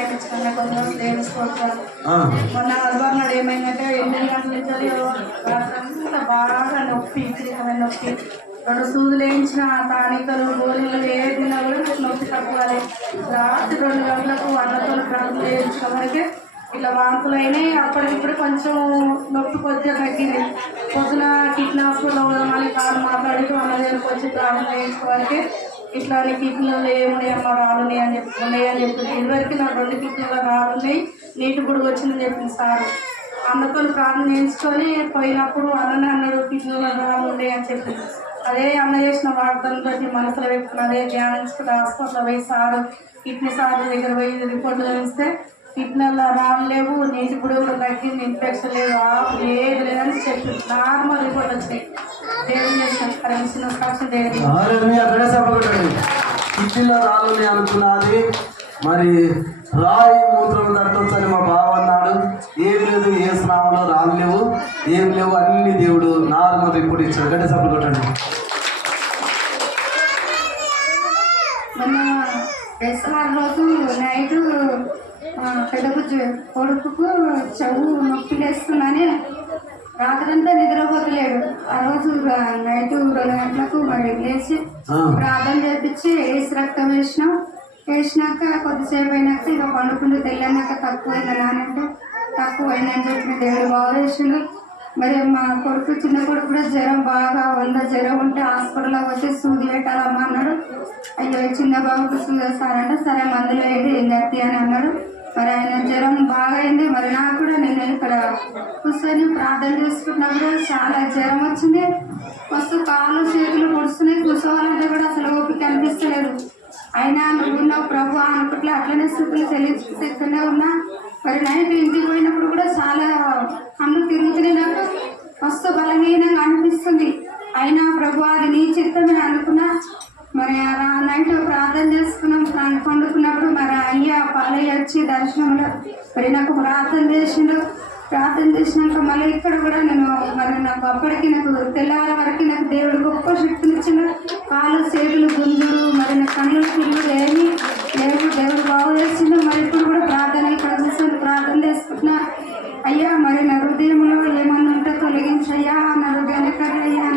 సమయం ఇచ్చిన కొంచెం దేవుడు మొన్న అల్వాడు ఏమైందంటే 8 గంటల నుంచి రాత్రంతా బాగా నొప్పి విపరీతమైన నొప్పి 2 సూదులు వేయించిన తానికలు గోళీలు ఏదినా కూడా నాకు నొప్పి తక్కువాలి. రాత్రి 2 గంటలకు అన్నతో ప్రార్థన చేయించిన వరకే ఇట్లా వాంతులు అయినాయి. అప్పటికిప్పుడు కొంచెం నొప్పి కొద్దిగా తగ్గింది. పొద్దున కిడ్నీ హాస్పిటల్లో మళ్ళీ కాదు మాట్లాడి అన్న దగ్గరకు వచ్చి ప్రార్థన చేయించుకోవాలికే ఇట్లా కిడ్నీలు ఏమున్నాయమ్మా రాలున్నాయి అని చెప్పింది. ఇదివరకు నాకు 2 కిడ్నీలు రాలున్నాయి, నీటి గుడి వచ్చిందని చెప్పింది సార్. అన్నతో ప్రార్థన చేయించుకొని పోయినప్పుడు అన్ననే అన్నాడు కిడ్నీలు రాలున్నాయి అని చెప్పింది. అదే అన్న చేసిన వార్తలతో మనసులో పెట్టుకుని అదే ధ్యానించుకుని హాస్పిటల్లో పోయి సారు కిడ్నీ సార్ దగ్గర పోయి రిపోర్ట్లు చూస్తే కిడ్నీలో రాలేవు, నీటి గుడి కూడా తగ్గింది, ఇన్ఫెక్షన్ లేదు, ఏది లేదని చెప్పి నార్మల్ రిపోర్ట్ వచ్చినాయి. దేవుడు చేసిన చిన్న సాక్ష్యం కిడ్నీలో రాలని అనుకున్నది మరి రాయి మూత్రం తట్టొచ్చని మా బావ అన్నాడు. ఏం లేదు, ఏ స్నామంలో రాళ్ళు లేవు, ఏం లేవు, అన్ని దేవుడు నార్మల్ రిపోర్ట్ ఇచ్చాడు. గడ్డ సభలు కొట్టండి. మొన్న ఎస్ఆర్ రోజు నైట్ పెద్ద కొడుకు చెవు నొప్పి లేస్తుందని రాత్రంతా నిద్రపోతలేడు. ఆ రోజు నైట్ 2 గంటలకు మరి లేచి ప్రార్థన చేపించి వేసి రక్తం వేసినాక కొద్దిసేపు అయినాక ఇక పండుకుంటూ తెల్లన్నాక తక్కువైందని అంటే తక్కువైందని చెప్పిన దేవుడు బాగా చేసిండు. మరి మా కొడుకు చిన్న కొడుకు కూడా జ్వరం బాగా 100 జ్వరం ఉంటే హాస్పిటల్లో వచ్చి సూది పెట్టాలమ్మా అన్నాడు. అయ్యో చిన్న బాబుకు సూది వేస్తారంటే సరే మందులు వేయండి ఏం కట్టి అని అన్నాడు. మరి ఆయన జ్వరం బాగా అయింది. మరి నాకు కూడా నేను ఇక్కడ కూర్చొని ప్రార్థన చేసుకున్నప్పుడు చాలా జ్వరం వచ్చింది. మస్తు కాళ్ళు చేతులు పొడుస్తున్నాయి, కూర్చోవాలంటే కూడా అసలు ఓపిక అనిపిస్తలేదు. అయినా నువ్వున్నావు ప్రభు అనుకుంటే అట్లనే స్థితులు చెల్లిస్తూనే ఉన్నా. మరి నైట్ ఇంటికి పోయినప్పుడు కూడా చాలా కళ్ళు తిరుగుతున్నాయి, నాకు మస్తు బలహీనంగా అనిపిస్తుంది. అయినా ప్రభు అది నీ చిత్తమే అనుకున్నా. మరి నైట్ ప్రార్థన చేసుకున్నాం, పండుకున్నప్పుడు మరి అయ్యా పాలయ్య వచ్చి దర్శనంలో మరి నాకు ప్రార్థన చేసినాక మళ్ళీ ఇక్కడ కూడా నేను మరి నాకు అప్పటికి నాకు తెల్లవారి వరకు నాకు దేవుడు గొప్ప శక్తిని ఇచ్చిన కాళ్ళు చేతులు గుంజుడు మరి నా కళ్ళు తిరుగుడు ఏమి లేవు, దేవుడు బాగు చేసిండు. మరి ఇప్పుడు కూడా ప్రార్థన ఇక్కడ కూర్చొని ప్రార్థన చేసుకుంటున్నా. అయ్యా మరి నా హృదయంలో ఏమన్నా ఉంటే తొలగించయ్యా, నా హృదయాన్ని కర్రయ్యా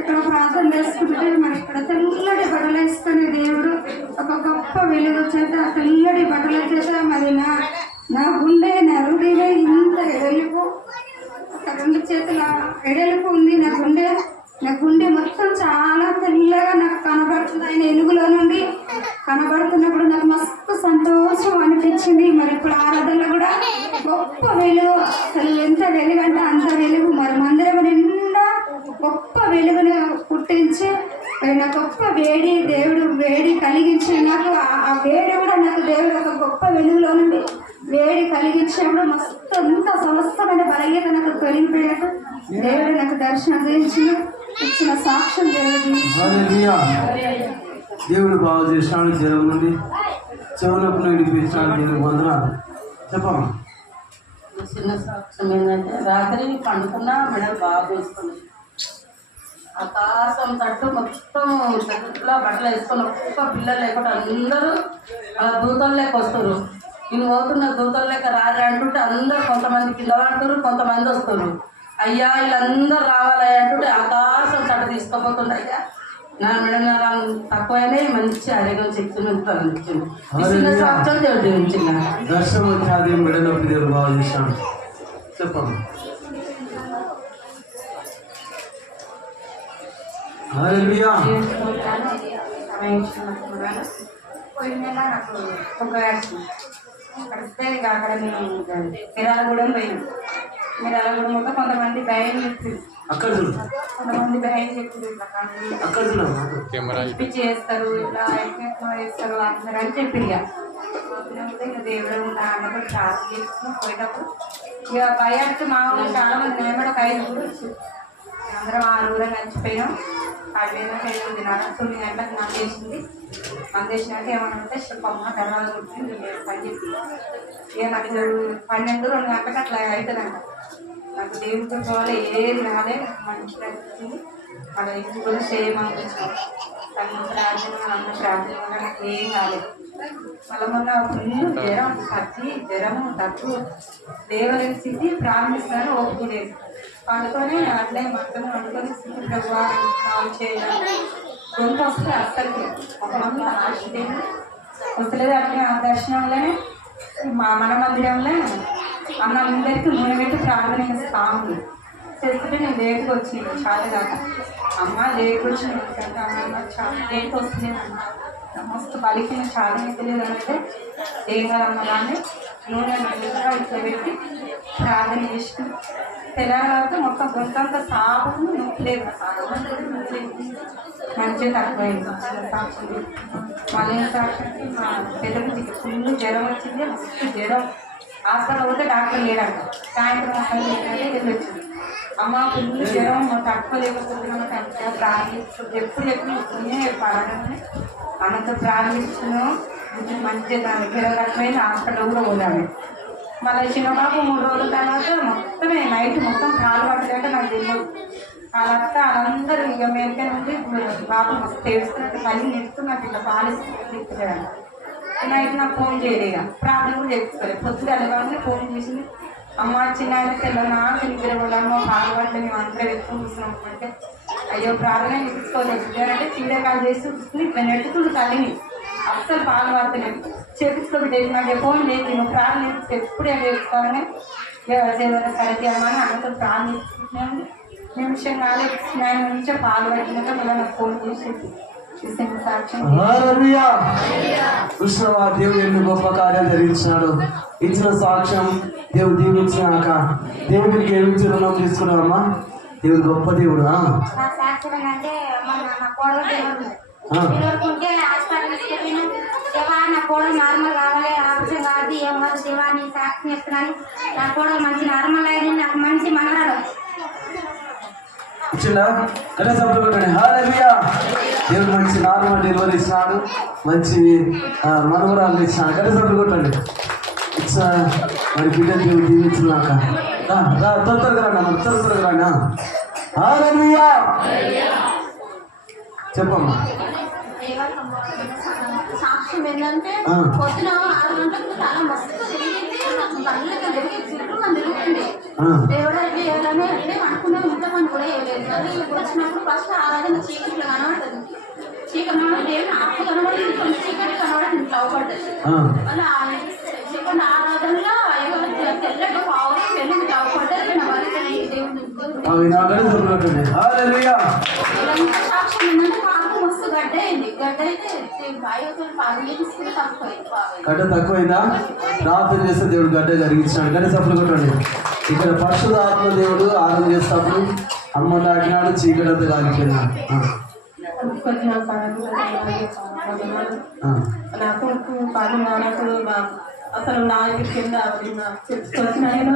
ఇక్కడ ప్రార్థన చేసుకుంటే మరి ఇక్కడ తెల్లటి బట్టలు వేసుకొని దేవుడు ఒక గొప్ప వెలుగు చేత తెల్లటి బట్టల చేత మరి నా గుండె నా హృదయమే ఇంత ఎడలిపు, ఒక 2 చేతుల ఎడలిపు ఉంది. నా గుండె మొత్తం చాలా తెల్లగా నాకు కనబడుతుంది. ఆయన ఎలుగులో నుండి కనబడుతున్నప్పుడు నాకు మస్తు సంతోషం అనిపించింది. మరి ఇప్పుడు ఆరాధనలో కూడా గొప్ప వెలుగు, అసలు ఎంత వెలుగు అంటే అంత వెలుగు. మరి మందిరం నిండా గొప్ప వెలుగుని పుట్టించి నా గొప్ప దేవుడు వేడి కలిగించి నాకు ఆ వేడి కూడా నాకు దేవుడు ఒక గొప్ప వెలుగులో నుండి వేడి కలిగించినప్పుడు మస్తు అంత సమస్తమైన బలహీనత నాకు తొలగిపోయాక దేవుడు నాకు దర్శనం చేయించి ఇచ్చిన సాక్ష్యం దేవుడు బాగు చేసినాడు. జ్వరం నుండి చెవులకు విడిపించినాడు. దేవుడు వందనాలు. చెప్పమ్మా. చిన్న సాక్ష్యం ఏంటంటే రాత్రి పండుకున్నా మెడలు బాగా వేసుకుని ఆకాశం తట్టు మొత్తం చెట్ల బట్టలు వేసుకొని ఒక్క పిల్లలు లేకుండా అందరూ దూతలు లెక్క వస్తారు. నేను పోతున్న దూతలు లెక్క రారి అంటుంటే అందరూ కొంతమంది కింద పడతారు, కొంతమంది వస్తారు. అయ్యా వీళ్ళందరూ రావాలి అంటుంటే ఆకాశం తట్టు తీసుకుపోతుండే. అయ్యా నా మెడ తక్కువైనా మంచి ఆరోగ్యం చెప్తూనే ఉంటాను. చిన్న సాక్ష్యం దేవుడు చిన్న దర్శనం వచ్చి మెడలోకి దేవుడు బాగా చేశాను. చెప్పమ్మా. పోయిన నెల నాకు ఒక కడిస్తే ఇక అక్కడ మేము మిరాలగూడెం పోయినాం. మిరాలగూడెం మొత్తం కొంతమంది భయం చెప్తుంది, కొంతమంది భయం చెప్తుంది ఇట్లా పిచ్చి చేస్తారు, ఇట్లా వేస్తారు అందరూ అని చెప్పి ఇక దేవుడు అన్నప్పుడు చాలా చేసుకుని పోయేటప్పుడు ఇక భయానికి మా ఊళ్ళో చాలా మంది మేము కూడా 5 కూడా వచ్చారు. అందరం 6 కలిసిపోయినాం. అట్లయినా 9 గంటలకు మందేసింది. మందేసినాక ఏమన్నా ఉంటే చెప్పమ్మ తర్వాత కూర్చొని పని చెప్పి ఇక నాకు 12, 2 గంటలకు అట్లా అవుతుందంట. నాకు దేవుడితో పోవాలి ఏది రాలే, నాకు మంచిగా అనిపించింది. అక్కడ ఇంటి కూడా సేమ్ అనిపించాను. తన ప్రార్థన అన్న ప్రార్థన వల్ల నాకు ఏం కాలేదు. మళ్ళీ మొన్న ఫుల్ జ్వరం జ్వరము దగ్గు లేవలేని స్థితి ప్రారంభిస్తాను ఒప్పుకోలేదు. పండుకొని అట్లే మొత్తం వండుకొని కాల్ చేయాలి గొంతు వస్తే అస్సలకి ఒక మంది ఆశించేది వస్తలేదు. అట్లా దర్శనంలోనే మన మందిరంలో అన్నందరికీ నూనె పెట్టి ప్రార్థన సాంగ్ చేస్తుంటే నేను లేట్గా వచ్చినాను చాలా దాకా. అమ్మ లేట్గా వచ్చినాను ఎందుకంటే అమ్మ చాలా లేట్ వస్తుంది అమ్మ మస్తు బలికి చాలా తెలియదు అంటే ఏం కాదమ్మ కానీ నూనె మెల్లగా ఇట్లా పెట్టి ప్రార్థన చేసి తెలంగాణ మొత్తం గొంతంతా సాగు నొప్పి లేదు మంచిగా తక్కువైంది. సాక్షి మళ్ళీ సాక్షి మా పెద్దకి ఫుల్ జ్వరం వచ్చింది. మస్తు జ్వరం హాస్పిటల్ పోతే డాక్టర్ లేడంట. సాయంత్రం వెళ్ళి వచ్చింది. అమ్మ ఫుల్ జ్వరం తట్టుకోలేకపోతున్నాం అంటే ప్రారంభించు ఎప్పుడు చెప్పాలని అన్నతో ప్రారంభిస్తున్నాం. మంచిగా జ్వరం తక్కువైంది. హాస్పిటల్ కూడా పోదాము. మళ్ళీ చిన్నబాబు 3 రోజుల తర్వాత మొత్తమే నైట్ మొత్తం కాలు పట్టలేక నాకు తెలియదు. వాళ్ళంత వాళ్ళందరూ ఇక మేరకే నుండి బాబు మస్తు ఏడుస్తున్నట్టు మళ్ళీ నేర్చుకున్నట్టు ఇట్లా పాలిస్తున్నాడు. నైట్ నాకు ఫోన్ చేయలేదు. ఇక ప్రాబ్లం కూడా చెప్పుకోలేదు. పొద్దుగా వెళ్ళగానే ఫోన్ చేసింది. అమ్మ చిన్న ఆయన తెల్లనాకు నిద్ర పోదాము కాలు పట్టలే మేము అందరూ ఎక్కువ చూస్తున్నాం అంటే అయ్యో ప్రార్థన నేర్చుకోలేదు అంటే చీడకాలు చేసి చూసుకుని ఇట్లా నెట్టుకుంటూ తల్లిని అస్సలు పాలు పడతలేదు. చేపించుకోబెట్టేది నాకు ఫోన్ లేదు. నువ్వు ప్రార్థన నేర్చుకో ఎప్పుడు ఏం చేసుకోవాలని సరిగ్గా అమ్మని అన్నతో ప్రార్థన నేర్చుకుంటున్నాను. నిమిషం కాలేదు స్నానం నుంచే పాలు పట్టినాక మళ్ళీ నాకు ఫోన్ చేసేది. కృష్ణవా దేవుడు ఎన్ని గొప్ప కార్యాలు జరిగించినాడు. ఇచ్చిన సాక్ష్యం దేవుడు దీవించినాక దేవుడికి ఏమిచ్చి రుణం తీసుకున్నావమ్మా. దేవుడు గొప్ప దేవుడు. నా కోడలు నార్మల్ కావాలి ఆప్షన్ కాదు ఏం కాదు దేవా నీ సాక్షి ఇస్తున్నాను. నా కోడలు మంచి నార్మల్ అయింది. నాకు మంచి మనవరాలు ఇచ్చిండా కన్నా సభ్యులు కొట్టండి. హల్లెలూయా. దేవుడు మంచి నార్మల్ డెలివరీ ఇచ్చినాడు. మంచి మనవరాలు ఇచ్చినాడు. కన్నా సభ్యులు కొట్టండి. ఇచ్చా మరి బిడ్డ దేవుడు దీవించినాక త్వరగా రానా మరి త్వరగా రానా. హల్లెలూయా. చెప్పమ్మా. సాక్ష్యం ఏంటంటే పొద్దున 6 గంటలకు చాలా మస్తు తిరిగింది. నాకు కళ్ళకి చుట్టూ మనం తిరుగుతుంది. దేవుడికి వేయాలని అంటే అనుకునే ఇంతమంది కూడా వేయలేదు. అదే వచ్చినప్పుడు ఫస్ట్ ఆరాధన చీకట్లో కనబడుతుంది. చీకటి దేవుని ఆకు కనబడుతుంది. కొంచెం చీకటి కనబడుతుంది చౌపడ్డది. మళ్ళీ సెకండ్ ఆరాధనలో తెల్లగా పావు వెలుగు చౌపడ్డది. నా వల్ల దేవుని సాక్ష్యం ఏంటంటే మస్తు గడ్డ అయింది. గడ్డ అయితే గడ్డ తక్కువైందా? ప్రార్థన చేస్తే దేవుడు గడ్డ జరిగించినాడు. గడ్డ సఫలు కొట్టండి. ఇక్కడ పరిశుద్ధ ఆత్మ దేవుడు ఆరాధన చేసినప్పుడు అమ్మ తాకినాడు చీకటి కాలిపోయినాడు. నాకు పాలు నాన్నప్పుడు అసలు నా కింద వచ్చిన నేను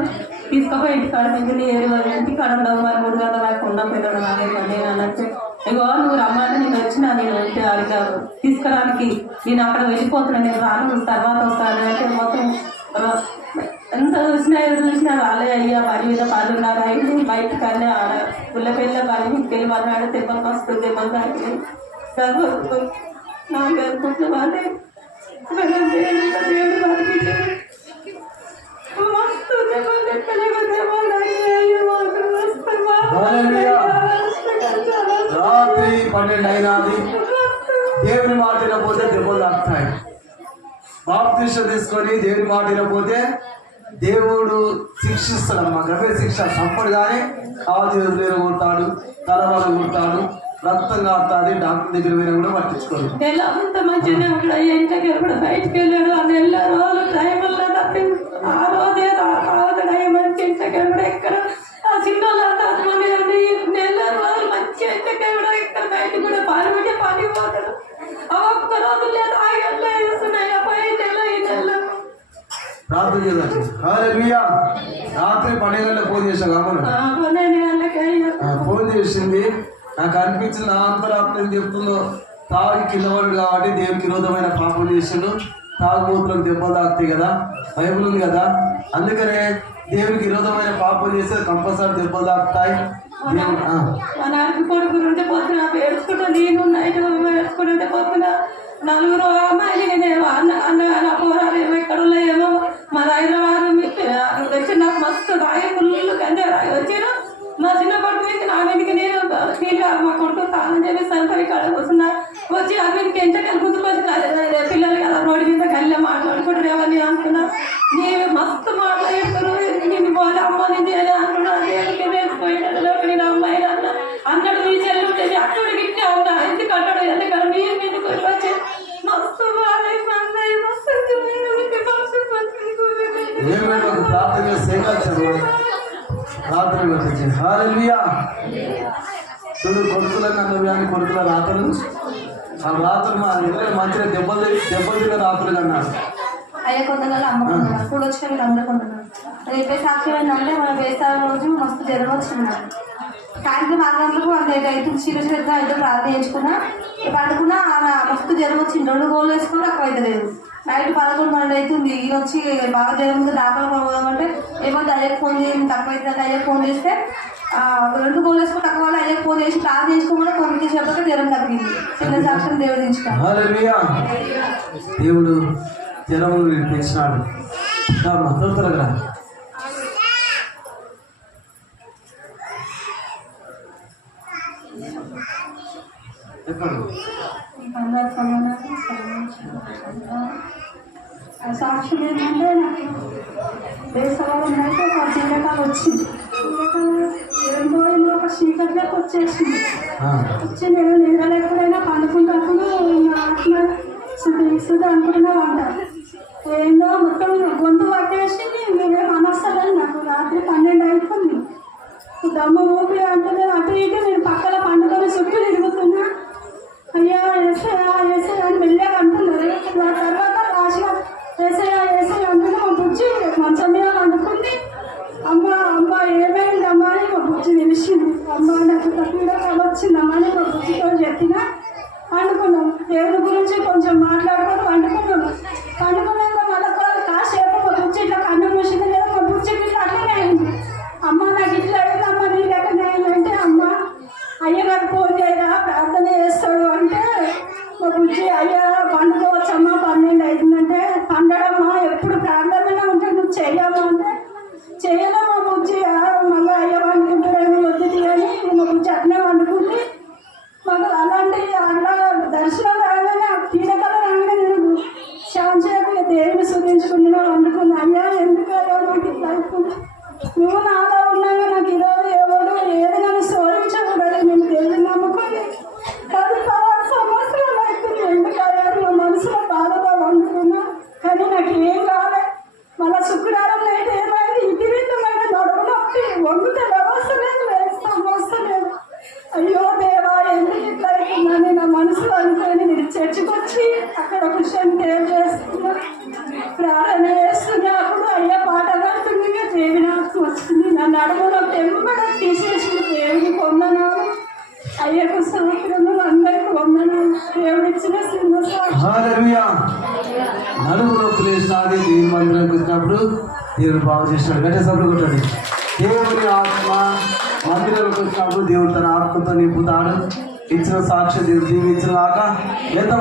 తీసుకుపోయి ఇంటికాడ నుంచి 7 ఇంటికాడ ఉండవు. మరి 3 గంటల దాకా ఉండకపోయినాడు. నేను అన్నట్టు ఇగో నువ్వు రమ్మంటే నేను వచ్చినా నేను అంటే అది తీసుకురానికి నేను అక్కడ వెళ్ళిపోతున్నాను. నేను రాను తర్వాత వస్తాను అంటే మొత్తం ఎంత చూసినా వాళ్ళే అయ్యా పని మీద 10:30 అయింది. బయట కానీ ఆడ పుల్లపెళ్ళ పని ఇంకెళ్ళి పడినాడు. దెబ్బలు వస్తుంది. దెబ్బలు తాకి నాకు అనుకుంటున్న వాళ్ళే దేవుడు పంపించాడు. మస్తు రాత్రి 12 అయినది. దేవుని మాట వినకపోతే దెబ్బలు తాకుతాయి. బాప్తిష్యం తీసుకొని దేవుని మాట వినకపోతే దేవుడు శిక్షిస్తాడమ్మా. గర్భ శిక్ష సంపడు కానీ కాలు ఎదురు కొడతాడు, తలవాళ్ళు కొడతాడు, రక్తం కాస్తుంది. డాక్టర్ దగ్గర పోయినా కూడా పట్టించుకోరు. అంత మంచిగా కూడా ఇంటికి కూడా బయటకు వెళ్ళాడు. ఆ 4 రోజులు టైం వల్ల ఆ రోజే టైం మంచి ఇంటికి కూడా ఎక్కడ ఆ చిన్న 4 రోజులు మంచి ఇంటికి కూడా ఇక్కడ బయట కూడా పాల్గొంటే పనిపోతాడు. ఒక్క రోజు లేదు ఆగట్లో వేస్తున్నాయి. పోయి ఈ నెల ప్రార్థన చేయాలి. హల్లెలూయా. రాత్రి 12 గంటలకు ఫోన్ చేశా కామను ఫోన్ చేసింది. నాకు అనిపించింది నా అంతరాత్మ ఏం చెప్తుందో తాగి కింద పడు కాబట్టి దేవునికి విరోధమైన పాపం చేసిండు. తాగుబోతులకు దెబ్బలు తాకుతాయి కదా, బైబుల్ ఉంది కదా. అందుకనే దేవునికి విరోధమైన పాపం చేస్తే కంపల్సరీ దెబ్బలు తాకుతాయి. కొడుకు ఉంటే పోతున్నా ఏడ్చుకుంటా నేను నైట్ ఏడ్చుకుంటుంటే పోతున్నా నలుగురు అమ్మాయిలు నేను అన్న నా పోరాలు ఏమో ఎక్కడ ఉన్నాయేమో మా హైదరాబాద్ వచ్చి నాకు మస్తు రాయి పుల్లు కంటే రాయి వచ్చాను. మా చిన్న కొడుకు మీద నా మీదకి నేను మా కొడుకు తాను చెప్పి సరిపడి కాడ వస్తున్నా వచ్చి ఆ మీదకి ఎంత గుర్తుకు వచ్చిన పిల్లలు కదా రోడ్డు మీద కళ్ళ మాట్లాడుకుంటారు ఎవరిని అనుకున్నా. నేను మస్తు మాట్లాడుతారు నేను పోలే అమ్మ నుంచి అనుకున్నా. దేవుడికి వేసిపోయిన అమ్మాయి అన్న అన్నాడు నీ చెల్లి ఉండేది అక్కడికి ఇట్టే ఉన్నా ఎందుకు అంటాడు ఎందుకంటే నీ మీదకి వచ్చి మస్తు చూడు కొడుకులను అన్నవి అని కొడుకుల రాతలు ఆ రాత్రులు మా ఇంట్లో మంచిగా దెబ్బలు తిన్న రాత్రులు కన్నారు. అయ్యే కొందరు అమ్ముకున్నారు కూడా వచ్చిన అందరూ కొంటున్నారు. రేపే సాక్ష్యం ఏంటంటే మన వేసాల రోజు మస్తు జ్వరం వచ్చింది. సాయంత్రం 6 గంటలకు అయితే చిరుశ్రద్ధ అయితే ప్రార్థించుకున్నా పడుకున్నా మస్తు జ్వరం వచ్చింది. 2 గోళ్ళు వేసుకుని తక్కువ అయితే లేదు. నైట్ 11 అవుతుంది. ఈయన వచ్చి బాగా జ్వరం ఉంది దాఖలు పోదామంటే ఏమో అయ్యకు ఫోన్ చేయండి తక్కువ అవుతుంది. అయ్యకు ఫోన్ చేస్తే 2 గోళ్ళు వేసుకుని తక్కువ వాళ్ళు అయ్యకు ఫోన్ చేసి ప్రార్థించుకోకుండా కొనికి చెప్పక జ్వరం తగ్గింది. చిన్న సాక్ష్యం దేవుడు తీసుకున్నాడు. దేవుడు జ్వరం పెంచినాడు. త్వరగా సాక్షి ఏంటంటే నాకు వేసవరం అయితే ఒక జీలకాలు వచ్చింది. ఏంటో ఒక చీకటిలోకి వచ్చేసింది. వచ్చి నేను నిద్రలేకపోయినా పండుకుంటప్పుడు ఆత్మ సుధి అనుకున్నామంట. ఏందో మొత్తం గొంతు పట్టేసి నేనేం అనస్తలేదు. నాకు రాత్రి 12 అయిపోయింది. దమ్ము ఊపి అంటే అటు ఇటు నేను పక్కన పండుకొని చుట్టూ తిరుగుతున్నా. అయ్యా ఏసయ్యా ఏసయ్యా అని వెళ్ళాక అంటున్నారు. ఆ తర్వాత రాశిగా ఏసయ్యా ఏసయ్యా అంటున్నా మా బుజ్జి మంచం మీద వండుకుంది. అమ్మ అమ్మ ఏమైందమ్మా అని మా బుజ్జి తెలిసింది. అమ్మ నాకు తక్కువ వచ్చిందమ్మా అని మా బుజ్జితో చెప్పిన వండుకున్నాం. దేవుడి గురించి కొంచెం మాట్లాడుకొని వండుకున్నాము. వండుకున్నాక మళ్ళీ కాసేపు మా బుజ్జి ఇట్లా కన్ను మూసింది లేదా మా బుజ్జికి ఇట్లా అట్లనే అయింది. అమ్మ నాకు ఇట్లా అయింది అమ్మ నీ లెక్కనే అయిందంటే అమ్మ అయ్యగారు ఫోన్ చేయరా ప్రార్థన చేస్తాడు అంటే మా బుజ్జి అయ్యా పండుకోవచ్చమ్మా 12 అవుతుందంటే పండడమ్మా ఎప్పుడు ప్రార్థనలో ఉంటే నువ్వు చెయ్యమ్మా అంటే చెయ్యలే మా బుజ్జి మళ్ళీ అయ్య వండుకుంటాడేమో వద్దు అని మా బుజ్జి అట్లనే వండుకుంది. మాకు అలాంటి అట్లా దర్శనం రాగానే పీడకల రాగానే నేను శాంతిగా దేవుని సుధించుకున్నా వండుకున్నా. అయ్యా ఎందుకు అయ్యా నాకు ఇట్లా అయిపోయింది. నువ్వు నాలో ఉన్నాగా నాకు ఈరోజు ఎవరు ఏది నన్ను శోధించకూడదు. నేను దేవుని నమ్ముకొని 10 సంవత్సరాలు అవుతుంది. ఎందుకయ్యా నా మనసులో బాధగా వండుకున్నా కానీ నాకు ఏం కాలే. మళ్ళీ శుక్రవారం నైట్ ఏమైంది ఇంటి విధమైన నడుము నొప్పి వంగితే వ్యవస్థ లేదు వేస్తాం వస్తలేదు. అయ్యో దేవా ఎందుకు ఇట్లా అవుతుందని నా మనసులో అనుకొని నేను చర్చికి వచ్చి అక్కడ విషయం దేవుడు చేస్తున్నా ప్రార్థన చేస్తున్నప్పుడు అయ్యా పాట కడుతుంది. దేవి నాకు వస్తుంది. నా నడుములో తెమ్మడ తీసేసిన దేవుడికి వందనాలు. అయ్యకు సంవత్సరములు అందరికి వందనాలు. దేవుడు ఇచ్చిన నడుము నొప్పులు వేసినది దేవుని మందిరంకి వచ్చినప్పుడు దేవుడు బాగు చేసినాడు. గట్టే సభలు కొట్టాడు. దేవుని ఆత్మ మందిరంలోకి వచ్చినప్పుడు దేవుడు తన ఆత్మతో నింపుతాడు. ఇచ్చిన సాక్షి దేవుడు దీవించిన దాకా ఎంత